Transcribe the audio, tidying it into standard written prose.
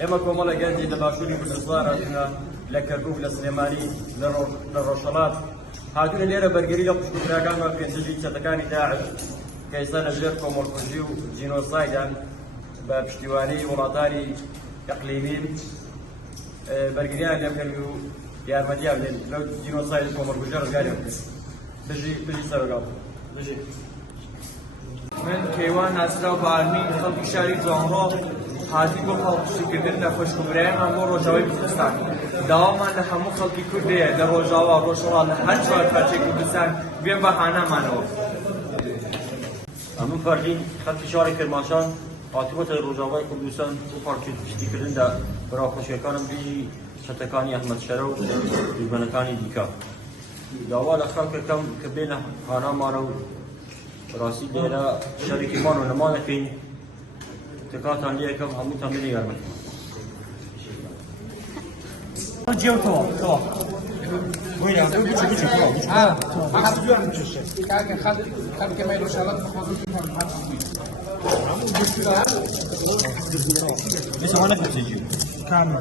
ئێمە کۆمەڵە گەنجی لە باشووری کوردستان هاتوونە لە کەرکووک لە سلێمانی لە ڕۆژهەڵات هاتوونە لێرە بەرگەری لە قوشتوپراکانمان پێنجەی چەتەکانی داعش کە ئێستا لەژێر کۆمەڵکوژی و جینۆسایدان بە پشتیوانەی وڵاتانی ئەقلیمین بەرگریان لێ بکەن و یارمەتیان بدەین لەو جینۆساید کۆمەڵکوژی ڕزگاریان بکەین. بژی سەرۆگاڵ بژی. من کەیوان ناسراو بە ئارمی خەڵکی شاری جوانڕۆ هاتی بۆ خەڵکوشیکردن لە خۆشخوبراییمان بۆ ڕۆژاوای کوردستان. داوامان لە هەموو خەڵکی کوردەیە لە ڕۆژاوا ڕۆژهەڵات لە هەر چوار پارچەی کوردستان بێن بە هانامانەوە. هەموو فەرهین خەڵکی شاری کرماشان هاتووەتە ڕۆژاوای کوردستان بۆ پارچەکردندا بەراوخۆشیەکانم بژی چەتەکانی ئەحمەدشەرە و دوژمنەکانی دیکە. داوا لە خەڵکەکەم کە بێنە هانامانە و ڕاستی لێرە شەریکیمان و نەما دەکەین تکاتان لێ یەکەم هەمووتان بێنە یارمەتی. جێوتەوە تەوا Kamil.